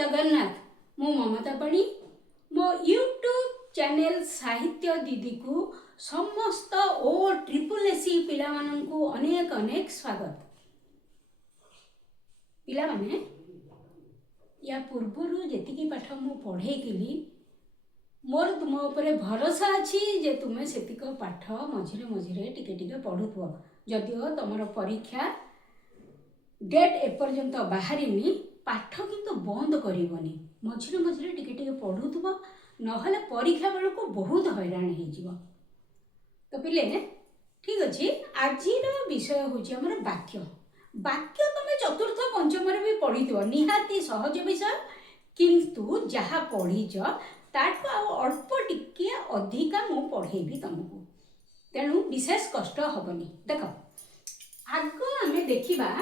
जगन्नाथ मु ममता पाणी मो यूट्यूब चैनल साहित्य दीदी को समस्त ओ ट्रिपल एसी पिला माननकु अनेक अनेक स्वागत। पिला माने या पूर्वर जेतिकी पाठ मु पढ़ेइली मोर तुम उपरे भरोसा अच्छी जे तुम्हें सेतिक पाठ मझिरे मझिरे टिके टिके पढ़ुथो। जदिओ तुमर परीक्षा डेट एपर्यंत बाहरिनी पाठ किंतु बंद करनी मझिरे मझिरे टिके टिके पढ़ुथो नहले परीक्षा बेलू को बहुत हैरान हो। तो पिले ठीक अच्छे आज विषय हूँ आमर वाक्य। वाक्य तुम चतुर्थ पंचम भी पढ़ी निहाती सहज विषय किंतु जहाँ पढ़ीच ताठू अल्प टिके अधिका मु पढ़ेबी तुमको तेणु विशेष कष्ट हेनी। देख आग आम देखा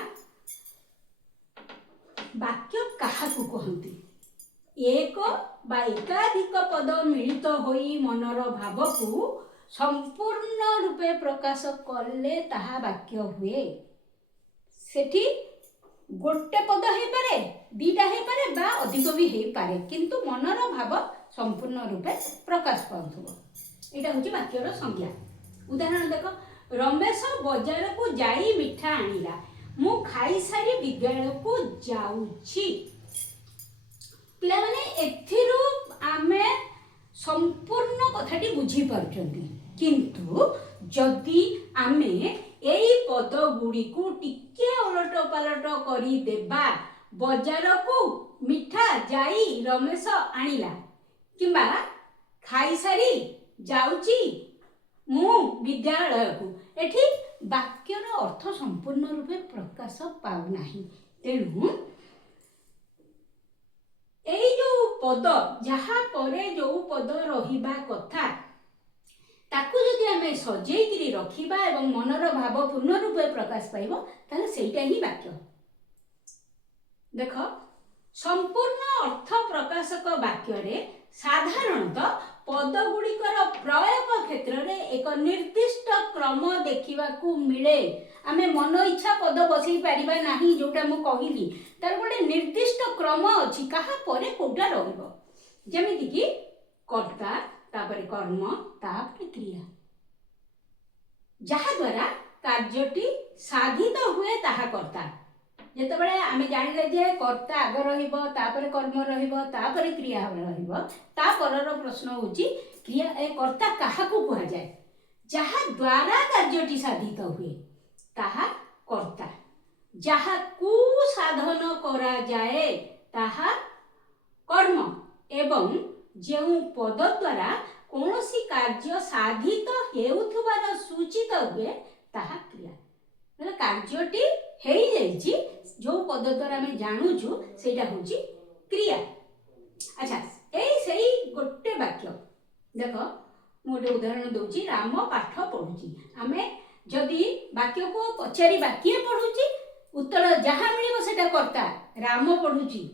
वाक्य काहाकू कहती एक बा एकाधिक पद मिलित होई मनर भाव को संपूर्ण रूपे प्रकाश कले ताहा वाक्य हुए। सेठी गोटे पद हो पारे दीटा हो पारे बा अधिक भी हो पारे किंतु मनर भाव संपूर्ण रूपे प्रकाश पाउथुबो। एटा होची वाक्यर संज्ञा। उदाहरण देख रमेश बाजार को जाई मिठा आनिला मु खाई सारी विद्यालय को जाउछि। पिला माने एथिरु आमे संपूर्ण कथाटी बुझी पारछंती किंतु जदि आमे एई पद गुडी को टिके उलट पालट करी देबा बाजार को मिठा जाई रमेश आनिला किंबा खाई सारी जाउछि मु विद्यालय को एठी वाक्यर अर्थ संपूर्ण रूपे प्रकाश पाउ नाही। तेणु एई जो पद जहाँ परे जो पद रहिबा कथा ताकू जदि आमे सजेइकरी रखिबा एवं मनर भाव पूर्ण रूपे प्रकाश पाइबो ताले सेइटा ही वाक्य। देख संपूर्ण अर्थ प्रकाशक वाक्य रे साधारणतः पद गुड़िकर प्रयोग क्षेत्र में एक निर्दिष्ट क्रम देखा मिले। आमे मन इच्छा पद बसई पारिबा नाही जोटा मु कहिली तार गोटे निर्दिष्ट क्रम अछि कहा परे कोटा रहइबो जेमिति कि कर्ता तापरे कर्म तापरे क्रिया जहा द्वारा कार्यटी साधित हुए ताहा कर्ता। जेतेबेले आमे जानिले जे कर्ता आग रहिबो तापरे कर्म रहिबो तापरे क्रिया रहिबो ता परर प्रश्न होची क्रिया ए कर्ता काहाकू कहा जाए जहा द्वारा कार्यटी साधित हुए ताहा कर्ता जहा कु साधन करा जाए ताहा कर्म एवं जेउ पद द्वारा कौनसी कार्य साधित हेउथुबार सूचित हुए ताहा क्रिया। मतलब कार्यटी हेई जाइछि जो पद द्वारा आमे जानुछु सेटा होची क्रिया। अच्छा एई सेई गोटे वाक्य देख मु गोटे उदाहरण दउछि राम पाठ पढुछि। आमे जदि वाक्य को पचारिबा किए पढुछि उत्तर जहाँ मिलिबो सेटा कर्ता राम पढुछि।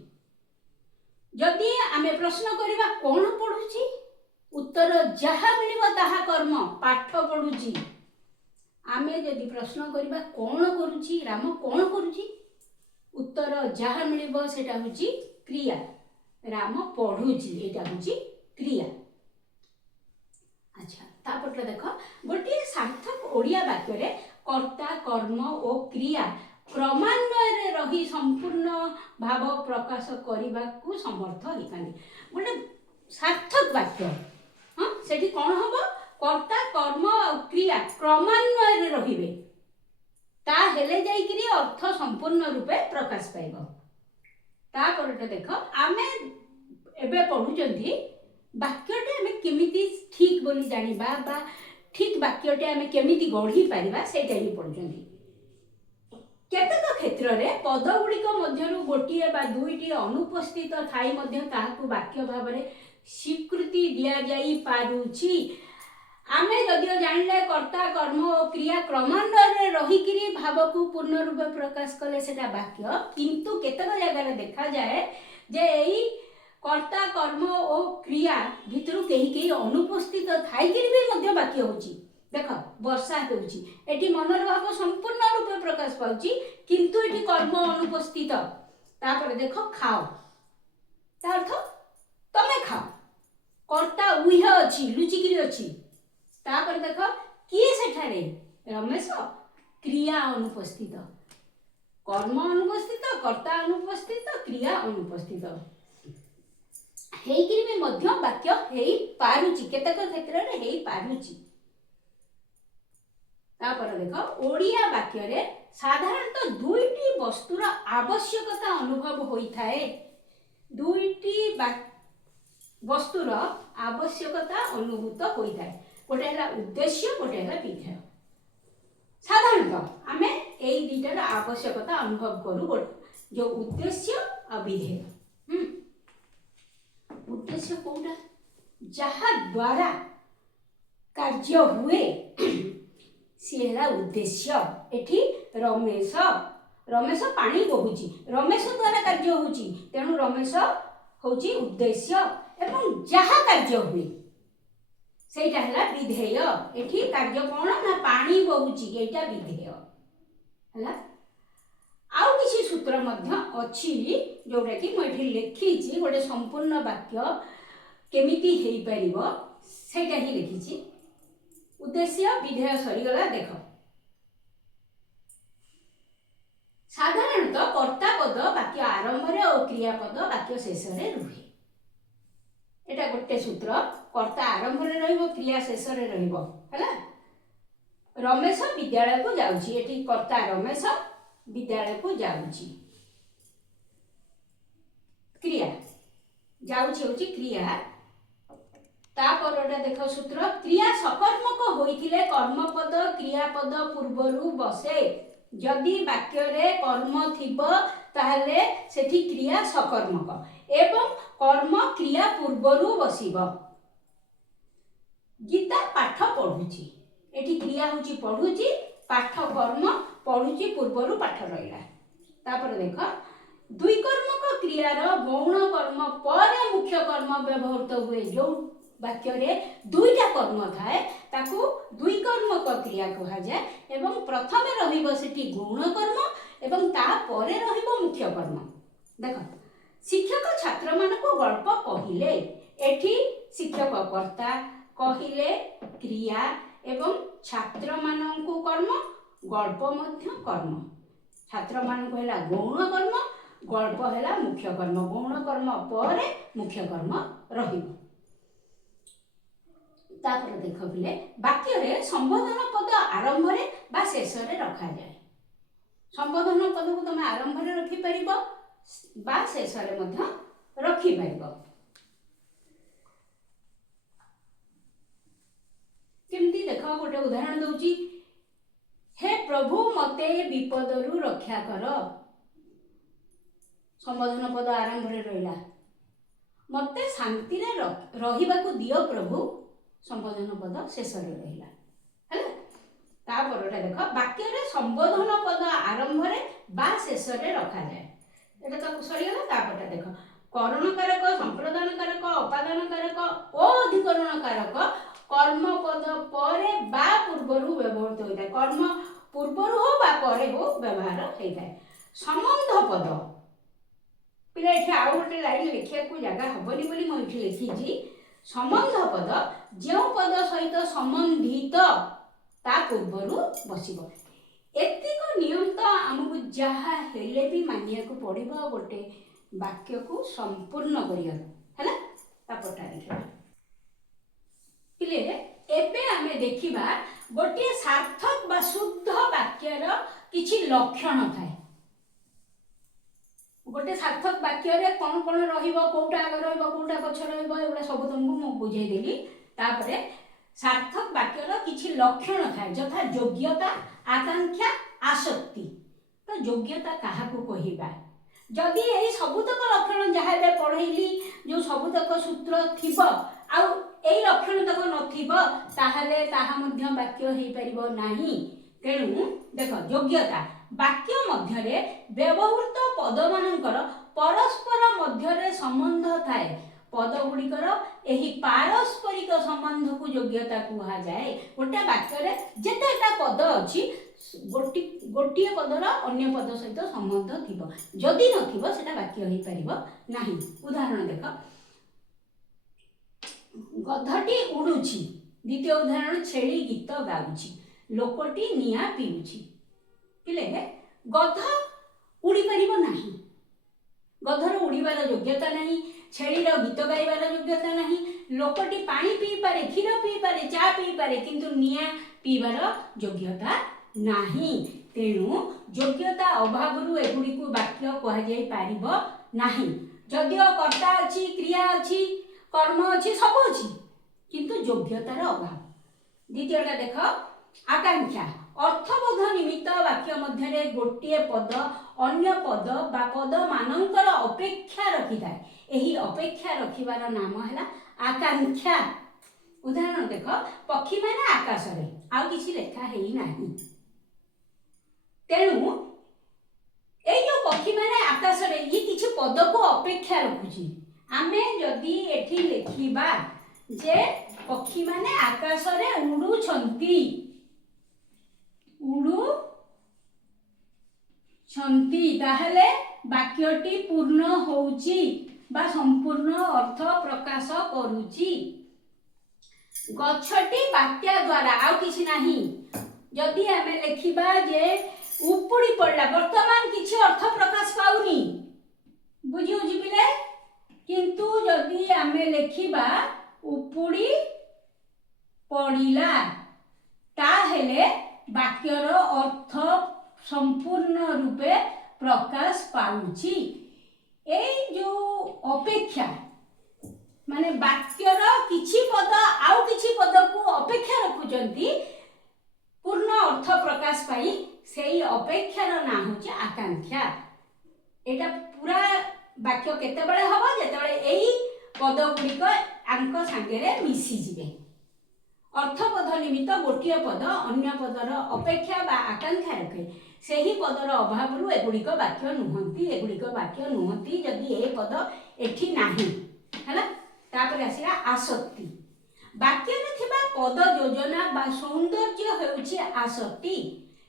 जदि आमे प्रश्न करिबा कोन पढुछि उत्तर जहाँ मिलिबो ताहा कर्म पाठ पढुछि। आमे जदि प्रश्न करिबा कोन करूछि राम कोन करूछि उत्तर जहाँ मिलिबो सेटा होछि क्रिया राम पढुछि एटा होछि क्रिया। अच्छा तापटे देख गोटे सार्थक ओडिया वाक्य रे कर्ता कर्म और क्रिया क्रमान्वय रही संपूर्ण भाव प्रकाश करने को समर्थ होता। गोटे सार्थक वाक्य हाँ सेठी कौन हम कर्ता कर्म और क्रिया क्रमान्वय रहिबे ता हेले जाइकरी अर्थ संपूर्ण रूपे प्रकाश पाइब। तापरटे देख आमे एबे पढुचंती वाक्यटे आमे केमिति ठीक बोली जानिबा बा ठीक वाक्यटे आमे केमिति गढ़ी पारिबा सेटा ही पढुचंती। केतेक क्षेत्र रे पद गुड़िक मध्यरु गोटिए बा दुईटी अनुपस्थित थाई मध्य ताहाकु वाक्य भाव में स्वीकृति दिया जाई पारुछि। आमे जदिओ जानिले कर्ता कर्म और क्रिया क्रमान्वय रहीकरी भाव को पूर्ण रूपे प्रकाश कले सेटा वाक्य किंतु केतेक जगह देखा जाए जे एई कर्ता कर्म और क्रिया भितरु केही केही अनुपस्थित थाइकरी भी मध्य वाक्य होची। देख वर्षा होची एठी मनर भाव संपूर्ण रूपे प्रकाश पाउची किंतु एठी कर्म अनुपस्थित। तापर देख खाओ अच्छी लुचिकी अच्छी तापर देख किए सेठारे रमेश क्रिया अनुपस्थित कर्म अनुपस्थित कर्ता अनुपस्थित क्रिया अनुपस्थित हेकि भी मध्य वाक्य हेई पारुची केतक क्षेत्र रे हेई पारुची तापर देख ओडिया वाक्य रे साधारणतः दुईटी वस्तुर आवश्यकता अनुभव होइथाए दुईटी वस्तुर आवश्यकता अनुभूत होइथाए गोटे है उद्देश्य गोटे है विधेय साधारणतः आमे एई दुईटार आवश्यकता अनुभव करू जो उद्देश्य और विधेय उद्देश्य कोटा जहा द्वारा कार्य हुए सी है उद्देश्य एठी रमेश रमेश पानी बोहुची रमेश द्वारा कार्य होची तेणु रमेश होची उद्देश्य एवं जहा कार्य हुए सेटा है विधेय एठी कार्य कौन ना पानी बोहुची एटा विधेय है आउ किसी सूत्र मध्य अच्छी जोटा कि मुझे लिखी गोटे संपूर्ण वाक्य केमिति हेई परिबो सेटा ही लिखी उद्देश्य विधेय सरीगला देख साधारणतः कर्ता पद वाक्य आरंभ और क्रियापद वाक्य शेष रुहे एटा गोटे सूत्र कर्ता आरंभ रे क्रिया शेष रे है रमेश विद्यालय को जाउची एठी कर्ता रमेश विद्यालय को जाउची क्रिया जाउची होची क्रिया तापर देख सूत्र क्रिया सकर्मक होइथिले कर्मपद क्रियापद पूर्वरु बसे जदि वाक्य रे कर्म थिबो ताहले सेठी क्रिया सकर्मक एवं कर्म क्रिया पूर्वरु बसिबो गीता पाठ पढुची एठी क्रिया होची पढुची पाठ कर्म पढुची पूर्वरु पाठ रहिला तापर देख दुई कर्मक क्रियार गौण कर्म पर मुख्य कर्म व्यवहृत हुए जो वाक्य रे दुईटा कर्म थाए ताकू दुई कर्मक क्रिया कहा जाए एवं प्रथम रहिबो सेठी गौण कर्म एवं ता परे रहिबो मुख्य कर्म देख शिक्षक छात्र मान को गल्प कहिले एठी शिक्षक कर्ता कहिले क्रिया एवं छात्र मान को कर्म गल्प मध्य कर्म छात्र मान को हैला गौण कर्म गल्प हैला मुख्य कर्म गौण कर्म परे मुख्य कर्म रहिबो तापर देख पिले वाक्य रे संबोधन पद आरंभ रे बा शेष रे रखा जाए संबोधन पद को तुम आरंभ रे रखि परिबो बा शेष रे मध्य रखि परिबो केमती देख गोटे उदाहरण दउची हे प्रभु मते विपदरु रक्षा कर संबोधन पद आरंभ रे रहिला मते शांति रे रहिबा को दियो प्रभु संबोधन पद शेष रे रहिला है तापर देख वाक्य रे संबोधन पद आरंभ रे बा शेष रे रखा जाए एटा तो सरी गला तापर देख करण कारक संप्रदान कारक अपादान कारक ओ अधिकरण कारक कर्म पद परे बा पूर्वरु व्यवहृत होइता कर्म पूर्वरु हो बा परे हो व्यवहार होइता संबंध पद पिला एठी आउ गोटे लाइन लिखिया को जगह हबनी बोली म एठी लिखिजी संबंध पद जो पद सहित संबंधित ता पूर्वरु बसिबो एतिक नियम तो हमकु जहा हेले भी मानिया को पड़िबो गोटे वाक्य को संपूर्ण करिया हैला तापटा लिखा पिले एबे आमे देखिबा गोटे सार्थक बा शुद्ध वाक्यर किछि लक्षण थाए गोटे सार्थक वाक्य रे कोन कोन रहिबो कोटा आगे रहिबो कोटा पछ रहिबो एबा सब तुमको मु बुझाई देली तापरे सार्थक वाक्यर किछि लक्षण थाए जथा योग्यता आकांक्षा आसक्ति तो योग्यता काहा को कहिबा जदि एई सबुतक लक्षण जहा बे पढैली जो सबुतक सूत्र थिबो आ एई लक्षण तक नथिबो ताहाले ताहा मध्य वाक्य हेई परिबो नाही तेणु देख योग्यता वाक्य मध्य रे व्यवहृत पद मानकर परस्पर मध्य रे संबंध थाए पद गुड़िकर एही पारस्परिक संबंध को योग्यता कहा जाए गोटे वाक्य रे जेतेटा पद अछि गोटे पदर अन्य पद सहित संबंध थिबो जदि नथिबो सेटा वाक्य हेई परिबो नाही उदाहरण देख ଗଧଟି ଉଡୁଛି। ଦ୍ୱିତୀୟ ଉଦାହରଣ ଛେଳି ଗୀତ ଗାଉଛି। ଲୋକଟି ନିଆଁ ପିଉଛି। ପିଲେ ଗଧ ଉଡ଼ି ପାରିବ ନାହିଁ। ଗଧର ଉଡ଼ିବାର ଯୋଗ୍ୟତା ନାହିଁ। ଛେଳିର ଗୀତ ଗାଇବାର ଯୋଗ୍ୟତା ନାହିଁ। ଲୋକଟି ପାଣି ପିଇପାରେ, କ୍ଷୀର ପିଇପାରେ, ଚା ପିଇପାରେ, କିନ୍ତୁ ନିଆଁ ପିଇବାର ଯୋଗ୍ୟତା ନାହିଁ। ତେଣୁ ଯୋଗ୍ୟତା ଅଭାବରୁ ଏଗୁଡ଼ିକୁ ବାକ୍ୟ କୁହାଯାଇ ପାରିବ ନାହିଁ। ଯଦିଓ କର୍ତ୍ତା ଅଛି, କ୍ରିୟା ଅଛି, କର୍ମ ଅଛି, ସବୁ ଅଛି, କିନ୍ତୁ ଯୋଗ୍ୟତାର ଅଭାବ। ଦ୍ୱିତୀୟଟା ଦେଖ, ଆକାଂକ୍ଷା। ଅର୍ଥବୋଧ ନିମିତ୍ତ ବାକ୍ୟ ମଧ୍ୟରେ ଗୋଟିଏ ପଦ ଅନ୍ୟ ପଦ ବା ପଦମାନଙ୍କର ଅପେକ୍ଷା ରଖିଥାଏ। ଏହି ଅପେକ୍ଷା ରଖିବାର ନାମ ହେଲା ଆକାଂକ୍ଷା। ଉଦାହରଣ ଦେଖ, ପକ୍ଷୀମାନେ ଆକାଶରେ, ଆଉ କିଛି ଲେଖା ହେଇନାହିଁ। ତେଣୁ ଏଇ ଯୋଉ ପକ୍ଷୀମାନେ ଆକାଶରେ, ଇଏ କିଛି ପଦକୁ ଅପେକ୍ଷା ରଖୁଛି। ଆମେ ଯଦି ଏଠି ଲେଖିବା ଯେ ପକ୍ଷୀମାନେ ଆକାଶରେ ଉଡୁଛନ୍ତି, ତାହେଲେ ବାକ୍ୟଟି ପୂର୍ଣ୍ଣ ହଉଛି ବା ସମ୍ପୂର୍ଣ୍ଣ ଅର୍ଥ ପ୍ରକାଶ କରୁଛି। ଗଛଟି ବାତ୍ୟା ଦ୍ୱାରା, ଆଉ କିଛି ନାହିଁ। ଯଦି ଆମେ ଲେଖିବା ଯେ ଉପୁଡ଼ି ପଡ଼ିଲା, ବର୍ତ୍ତମାନ କିଛି ଅର୍ଥ ପ୍ରକାଶ ପାଉନି, ବୁଝି ହଉଛି ପିଲେ। କିନ୍ତୁ ଯଦି ଆମେ ଲେଖିବା ଉପୁଡ଼ି ପଡ଼ିଲା, ତାହେଲେ ବାକ୍ୟର ଅର୍ଥ ସମ୍ପୂର୍ଣ୍ଣ ରୂପେ ପ୍ରକାଶ ପାଉଛି। ଏଇ ଯୋଉ ଅପେକ୍ଷା, ମାନେ ବାକ୍ୟର କିଛି ପଦ ଆଉ କିଛି ପଦକୁ ଅପେକ୍ଷା ରଖୁଛନ୍ତି ପୂର୍ଣ୍ଣ ଅର୍ଥ ପ୍ରକାଶ ପାଇଁ, ସେଇ ଅପେକ୍ଷାର ନାଁ ହେଉଛି ଆକାଂକ୍ଷା। ଏଇଟା ପୁରା ବାକ୍ୟ କେତେବେଳେ ହବ, ଯେତେବେଳେ ଏଇ ପଦ ଗୁଡ଼ିକ ଆଙ୍କ ସାଙ୍ଗରେ ମିଶିଯିବେ। ଅର୍ଥବୋଧ ନିମିତ୍ତ ଗୋଟିଏ ପଦ ଅନ୍ୟ ପଦର ଅପେକ୍ଷା ବା ଆକାଂକ୍ଷା ରଖେ। ସେହି ପଦର ଅଭାବରୁ ଏଗୁଡ଼ିକ ବାକ୍ୟ ନୁହନ୍ତି। ଏଗୁଡ଼ିକ ବାକ୍ୟ ନୁହନ୍ତି ଯଦି ଏ ପଦ ଏଠି ନାହିଁ, ହେଲା। ତାପରେ ଆସିଲା ଆସକ୍ତି। ବାକ୍ୟରେ ଥିବା ପଦ ଯୋଜନା ବା ସୌନ୍ଦର୍ଯ୍ୟ ହେଉଛି ଆସକ୍ତି।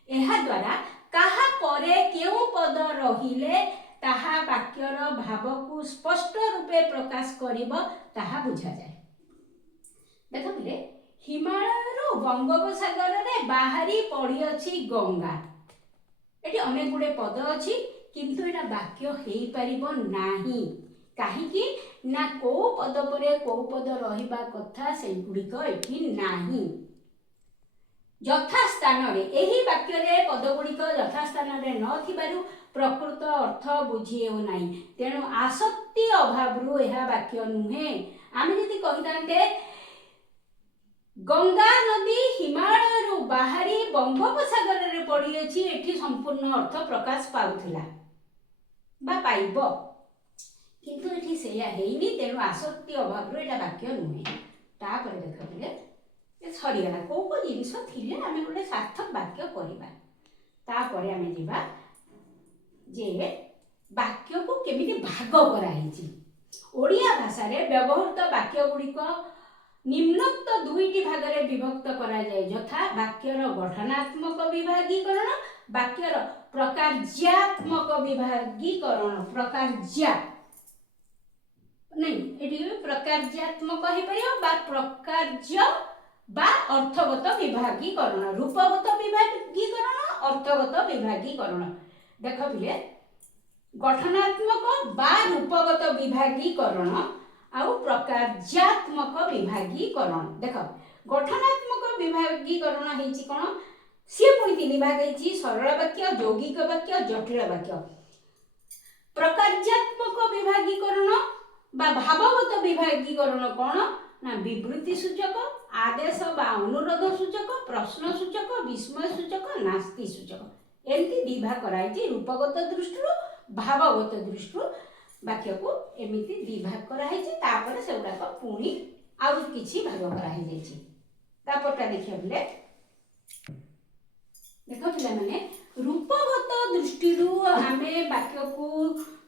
ଏହା ଦ୍ୱାରା କାହା ପରେ କେଉଁ ପଦ ରହିଲେ ତାହା ବାକ୍ୟର ଭାବକୁ ସ୍ପଷ୍ଟ ରୂପେ ପ୍ରକାଶ କରିବ, ତାହା ବୁଝାଯାଏ। ଦେଖ ପିଲେ, ହିମାଳୟରୁ ବଙ୍ଗୋପସାଗରରେ ବାହାରି ପଡ଼ିଅଛି ଗଙ୍ଗା। ଏଠି ଅନେକ ଗୁଡ଼ିଏ ପଦ ଅଛି, କିନ୍ତୁ ଏଇଟା ବାକ୍ୟ ହେଇପାରିବ ନାହିଁ। କାହିଁକି ନା କୋଉ ପଦ ପରେ କୋଉ ପଦ ରହିବା କଥା ସେଇଗୁଡ଼ିକ ଏଠି ନାହିଁ। ଯଥାସ୍ଥାନରେ, ଏହି ବାକ୍ୟରେ ପଦଗୁଡ଼ିକ ଯଥାସ୍ଥାନରେ ନଥିବାରୁ ପ୍ରକୃତ ଅର୍ଥ ବୁଝି ହେଉନାହିଁ। ତେଣୁ ଆସକ୍ତି ଅଭାବରୁ ଏହା ବାକ୍ୟ ନୁହେଁ। ଆମେ ଯଦି କହିଥାନ୍ତେ ଗଙ୍ଗା ନଦୀ ହିମାଳୟରୁ ବାହାରି ବଙ୍ଗୋପସାଗରରେ ପଡ଼ିଅଛି, ଏଠି ସମ୍ପୂର୍ଣ୍ଣ ଅର୍ଥ ପ୍ରକାଶ ପାଉଥିଲା ବା ପାଇବ, କିନ୍ତୁ ଏଠି ସେଇଆ ହେଇନି। ତେଣୁ ଆସକ୍ତି ଅଭାବରୁ ଏଇଟା ବାକ୍ୟ ନୁହେଁ। ତାପରେ ଦେଖିଲେ ସରିଗଲା। କୋଉ କୋଉ ଜିନିଷ ଥିଲେ ଆମେ ଗୋଟେ ସାର୍ଥକ ବାକ୍ୟ କରିବା। ତାପରେ ଆମେ ଯିବା ଯେ ବାକ୍ୟକୁ କେମିତି ଭାଗ କରାହେଇଛି। ଓଡ଼ିଆ ଭାଷାରେ ବ୍ୟବହୃତ ବାକ୍ୟ ଗୁଡ଼ିକ ନିମ୍ନୋକ୍ତ ଦୁଇଟି ଭାଗରେ ବିଭକ୍ତ କରାଯାଏ, ଯଥା ବାକ୍ୟର ଗଠନାତ୍ମକ ବିଭାଗୀକରଣ, ବାକ୍ୟର ପ୍ରକାର୍ଯ୍ୟାତ୍ମକ ବିଭାଗୀକରଣ। ପ୍ରକାର୍ଯ୍ୟାତ୍ମକ ହେଇପାରିବ ବା ପ୍ରକାର୍ଯ୍ୟ ବା ଅର୍ଥଗତ ବିଭାଗୀକରଣ। ରୂପଗତ ବିଭାଗୀକରଣ, ଅର୍ଥଗତ ବିଭାଗୀକରଣ। ଦେଖ ପିଲେ, ଗଠନାତ୍ମକ ବା ରୂପଗତ ବିଭାଗୀକରଣ ଆଉ ପ୍ରକାର୍ଯ୍ୟାତ୍ମକ ବିଭାଗୀକରଣ। ଦେଖ, ଗଠନାତ୍ମକ ବିଭାଗୀକରଣ ହେଇଛି କ'ଣ, ସିଏ ପୁଣି ତିନି ଭାଗ ହେଇଛି, ସରଳ ବାକ୍ୟ, ଯୌଗିକ ବାକ୍ୟ, ଜଟିଳ ବାକ୍ୟ। ପ୍ରକାର୍ଯ୍ୟାତ୍ମକ ବିଭାଗୀକରଣ ବା ଭାବଗତ ବିଭାଗୀକରଣ କ'ଣ ନା ବିବୃତ୍ତି ସୂଚକ, ଆଦେଶ ବା ଅନୁରୋଧ ସୂଚକ, ପ୍ରଶ୍ନ ସୂଚକ, ବିସ୍ମୟ ସୂଚକ, ନାସ୍ତି ସୂଚକ। ଏମିତି ଦି ଭାଗ କରାଯାଇଛି। ରୂପଗତ ଦୃଷ୍ଟିରୁ, ଭାବଗତ ଦୃଷ୍ଟିରୁ ବାକ୍ୟକୁ ଏମିତି ଦି ଭାଗ କରାହେଇଛି। ତାପରେ ସେଗୁଡ଼ାକ ପୁଣି ଆଉ କିଛି ଭାଗ କରାହେଇଯାଇଛି। ତାପରଟା ଦେଖିବା ପିଲେ, ଦେଖ ପିଲାମାନେ, ରୂପଗତ ଦୃଷ୍ଟିରୁ ଆମେ ବାକ୍ୟକୁ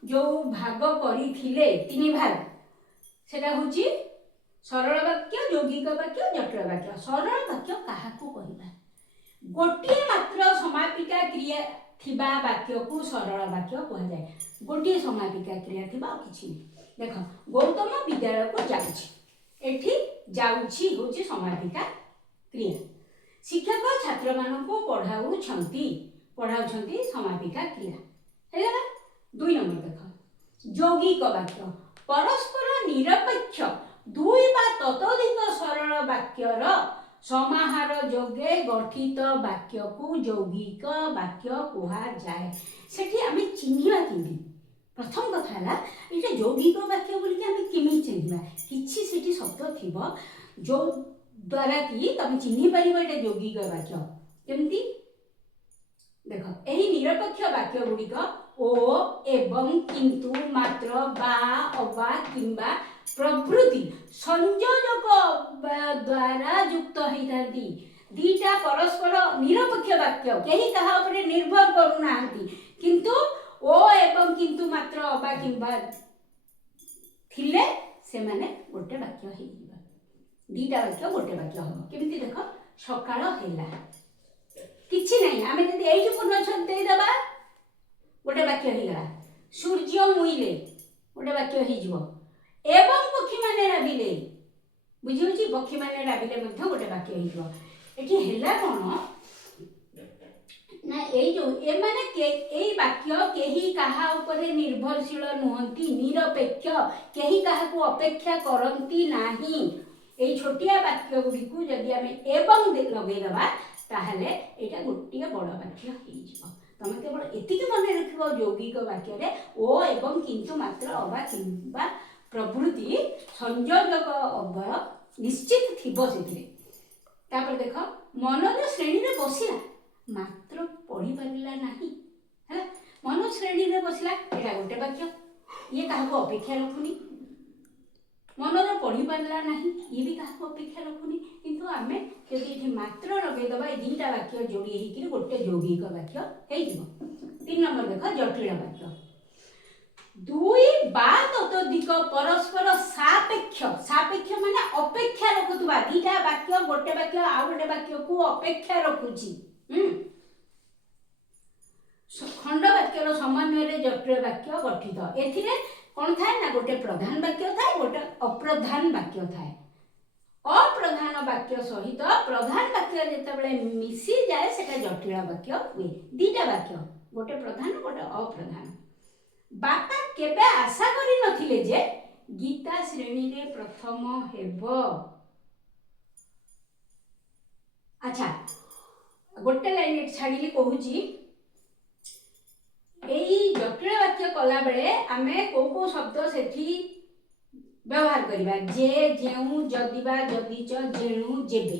ଯୋଉ ଭାଗ କରିଥିଲେ ତିନି ଭାଗ, ସେଟା ହେଉଛି ସରଳ ବାକ୍ୟ, ଯୌଗିକ ବାକ୍ୟ, ଜଟିଳ ବାକ୍ୟ। ସରଳ ବାକ୍ୟ କାହାକୁ କହିବା? ଗୋଟିଏ ମାତ୍ର ସମାପିକା କ୍ରିୟା ଥିବା ବାକ୍ୟକୁ ସରଳ ବାକ୍ୟ କୁହାଯାଏ। ଗୋଟିଏ ସମାପିକା କ୍ରିୟା ଥିବା ଆଉ କିଛି ନାହିଁ। ଦେଖ, ଗୌତମ ବିଦ୍ୟାଳୟକୁ ଯାଉଛି, ଏଠି जाउछि होछि समापिका क्रिया। शिक्षक छात्र मानकु पढ़ाउछंती समापिका क्रिया हेला। 2 नंबर देख यौगिक वाक्य परस्पर निरपेक्ष दुई बा ततोधिक सरल वाक्यर समाहार जोगे गठित वाक्य को यौगिक वाक्य कुहा जाए। सेठी आमे चिन्हिबा किंदी प्रथम कथा है ये यौगिक वाक्य बोल के आमे किमि चिन्हिबा किछि सेठी शब्द थिबो जो द्वारा कि तुम चिन्हि परिबो एटा यौगिक वाक्य केमती देखो एही निरपेक्ष वाक्य गुड़िक ओ एवं किंतु मात्र बा अबा किंबा प्रभृति संयोजक द्वारा युक्त होइथांती। दीटा परस्पर निरपेक्ष वाक्य केही कहा ऊपर निर्भर करूनांती किंतु ओ एवं किंतु मात्र अबा किंबा थिले से माने गोटे वाक्य हे जिबा। दीटा वाक्य गोटे वाक्य हो केमती देखो सकाळ हेला किछि नहीं आमे जदि एही पूर्ण छंद दे दबा गोटे वाक्य हे गला। सूर्य मुइले गोटे वाक्य हे जिवो एवं पक्षी माने राबिले बुझिउछि पक्षी माने राबिले मध्ये गोटे वाक्य हे जिवो। एठी हेला कोन ना एई जो ए माने के एई वाक्य केही काहा ऊपर निर्भरशील नुहंती निरपेक्ष केही काहा को अपेक्षा करंती नाही। एई छोटिया वाक्य गुडी को जदि आमे एवं लगे दबा ताहले एटा गोटिया बड़ वाक्य हे जिवो। तमे केवल एतिके मने रखिबो यौगिक वाक्य रे ओ एवं किंतु मात्र अबा किंबा प्रभृति संयोजक अव्यय निश्चित थिबो सेथिरे। तापर देखो मनोज श्रेणी रे बसिला मात्र पढ़ी पारिला नाही है मनोज श्रेणी रे बसिला एटा गोटे वाक्य ये काहा को अपेक्षा रखुनी मनोज पढ़ी पारिला नाही ये भी काहा को अपेक्षा रखुनी किंतु आमे यदि एठी मात्र लगे दबा ए दीटा वाक्य जोड़ी हे कि गोटे यौगिक वाक्य हे जिवो। 3 नंबर देखो जटिल वाक्य दुई बा ततोधिक परस्पर सापेक्ष सापेक्ष माने अपेक्षा रखुतबा दीटा वाक्य गोटे वाक्य आ गोटे वाक्य को अपेक्षा रखुची खंड वाक्यर समन्वय जटिल वाक्य गठित एथिरे कौन थाए ना गोटे प्रधान वाक्य थाए गोटे अप्रधान वाक्य थाए। अप्रधान वाक्य सहित प्रधान वाक्य जेतेबेले मिसी जाए सेटा जटिल वाक्य हुए। दीटा वाक्य गोटे प्रधान गोटे अप्रधान। बापा केबे आशा करि नथिले जे गीता श्रेणी रे प्रथम हेबो। अच्छा गोटे लाइन छाड़ी कहूची एई जटिल वाक्य कला बेले आमे को शब्द सेठी व्यवहार करिबा जे जेउ जदिबा जदिच जेणु जेबे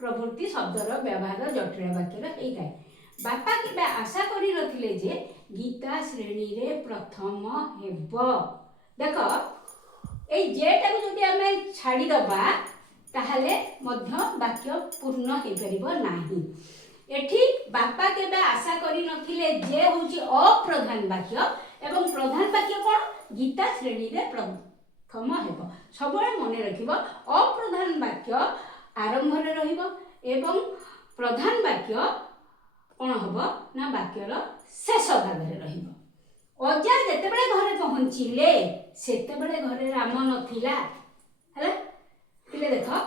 प्रभृति शब्दर व्यवहार जटिल वाक्यर हेइथाय। बापा केबे आशा करि नथिले जे गीता श्रेणी रे प्रथम हेबो। देखो एई जेटा को जदि आमे छाड़ी दबा ताहले मध्य वाक्य पूर्ण हे परिबो नाही। एठी बापा केबे आशा करि नथिले जे होची अप्रधान वाक्य एवं प्रधान वाक्य कोन गीता श्रेणी रे प्रथम हेबो। सबले मने रखिबो अप्रधान वाक्य आरंभ रे रहिबो एवं प्रधान वाक्य कोन हबो ना वाक्यर शेष भाग रे रहिबो। अजा जेतेबेले घरे पहुंचिले सेतेबेले घरे राम नथिला हैला पिले देखो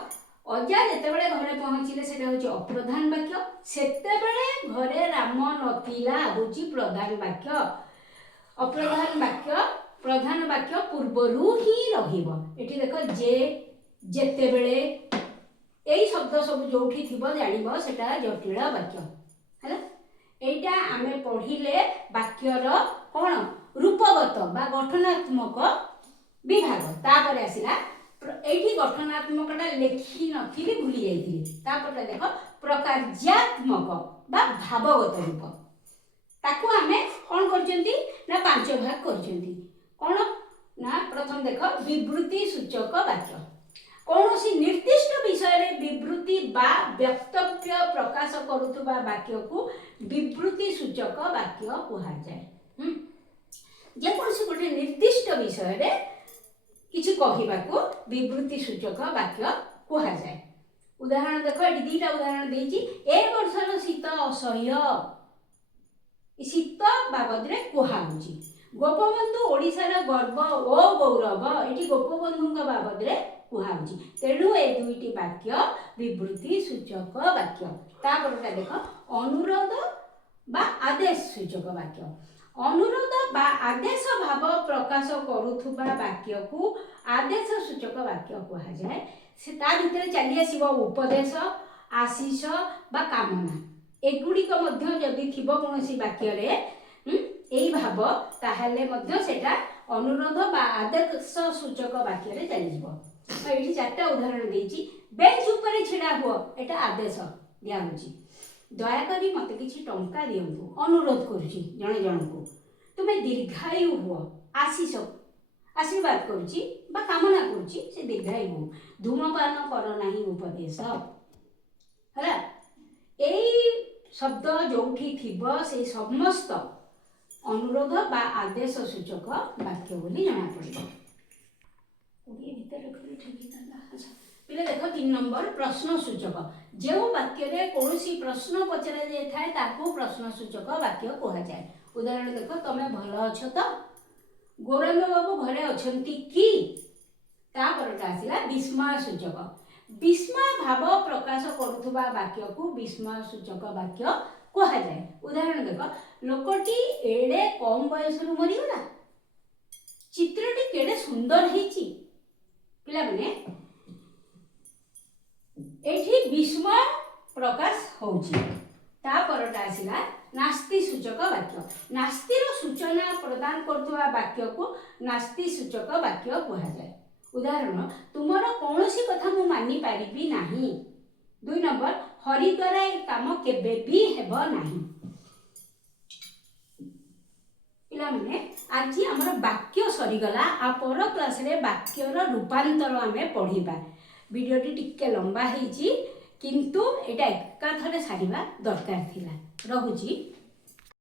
अजा जेतेबेले घरे पहुंचिले सेटा होची अप्रधान वाक्य सेतेबेले घरे राम नथिला होची प्रधान वाक्य। अप्रधान वाक्य प्रधान वाक्य पूर्वरु ही रहिबो। एठी देखो जे जेतेबेले एई शब्द सब जोठी थिबो जानिबो सेटा जटिल वाक्य हैला। एटा आमे पढिले वाक्यर कोन रूपगत बा गठनात्मक विभाग तापर आसिला एठी गठनात्मकटा लेखि नथिली भूली जाइथिली तापर देखो प्रकार्यात्मक बा भावगत रूप ताकू आमे कोन करचंती ना 5 भाग करचंती कोन ना प्रथम देखो विवृत्ति सूचक वाक्य कौनसी निर्दिष्ट विषय रे विवृत्ति बा वक्तव्य प्रकाश करुथबा वाक्य को विवृत्ति सूचक वाक्य कहा जाए। जे कोनसी गोटे निर्दिष्ट विषय रे किछि कहिबा को विवृत्ति सूचक वाक्य कहा जाए। उदाहरण देखो एटी दीटा उदाहरण देछि ए वर्षर शीत असह्य शीत बाबद रे कहा होछि ଗୋପବନ୍ଧୁ ଓଡ଼ିଶାର ଗର୍ବ ଓ ଗୌରବ ଏଠି ଗୋପବନ୍ଧୁଙ୍କ ବାବଦରେ କୁହାଉଛି। ତେଣୁ ଏ ଦୁଇଟି ବାକ୍ୟ ବିବୃତ୍ତି ସୂଚକ ବାକ୍ୟ। ତାପରଟା ଦେଖ ଅନୁରୋଧ ବା ଆଦେଶ ସୂଚକ ବାକ୍ୟ। ଅନୁରୋଧ ବା ଆଦେଶ ଭାବ ପ୍ରକାଶ କରୁଥିବା ବାକ୍ୟକୁ ଆଦେଶ ସୂଚକ ବାକ୍ୟ କୁହାଯାଏ। ସେ ତା ଭିତରେ ଚାଲି ଆସିବ ଉପଦେଶ, ଆଶିଷ ବା କାମନା। ଏଗୁଡ଼ିକ ମଧ୍ୟ ଯଦି ଥିବ କୌଣସି ବାକ୍ୟରେ এই ভাব তাহলে মধ্য সেটা অনুরোধ বা আদেশ সূচক বাক্যরে চালিଯିବ। এটি চারটা উদাহরণ দিয়েছি। বেঞ্চ উপরে ছিড়া হুଅ এটা আদেশ দিয়া হচ্ছে। দয়াকরি মতে কিছু টঙ্কা দিয়ন্তু অনুরোধ করছি জনে জনকু। তুমি দীর্ঘায়ু হুଅ আশিষ আশীর্বাদ করছি বা কামনা করছি সে দীর্ঘায়ু হু। ধূমপান কর ନାହିଁ উপদেশ ହେଲା। এই শব্দ ଯୋଉଠି ଥିବ সেই সমস্ত অনুরোধ বা আদেশ সূচক বাক্য বলে জনা পড়িব। পিলে দেখ 3 নম্বর প্রশ্ন সূচক। যে বাক্যরে কৌশি প্রশ্ন পচরা যাই থাকে তাকে প্রশ্ন সূচক বাক্য কুহযায়। উদাহরণ দেখ তুমি ভাল অছ তো, গৌরাঙ্গ বাবু ঘরে অছন্তি কি? তাপরটা আসিলা বিস্ময় সূচক। বিস্ময় ভাব প্রকাশ করুথিবা বাক্যକୁ বিস্ময় সূচক বাক্য কুহযায়। উদাহরণ দেখ লোকটি এড়ে কম বয়সରୁ মরিগলা, চিত্রটি কেড়ে সুন্দর হয়েছি। পিলাମାନେ এটি বিস্ময় প্রকাশ হଉଛି। তাপরটা আসিলা নাস্তি সূচক বাক্য। নাস্তির সূচনা প্রদান করুথিবা বাক্যକୁ নাস্তি সূচক বাক্য কুহযায়। উদাহরণ তুমর কৌশি কথা মু মানি পারিবি ନାହିଁ। 2 নম্বর হরি দ্বারা এই কাম কেবে भी ହେବ ନାହିଁ। ପିଲାମାନେ ଆଜି ଆମର ବାକ୍ୟ ସରିଗଲା। ଆଉ ପର କ୍ଲାସରେ ବାକ୍ୟର ରୂପାନ୍ତର ଆମେ ପଢ଼ିବା। ଭିଡ଼ିଓଟି ଟିକେ ଲମ୍ବା ହେଇଛି କିନ୍ତୁ ଏଇଟା ଏକାଥରେ ସାରିବା ଦରକାର ଥିଲା। ରହୁଛି।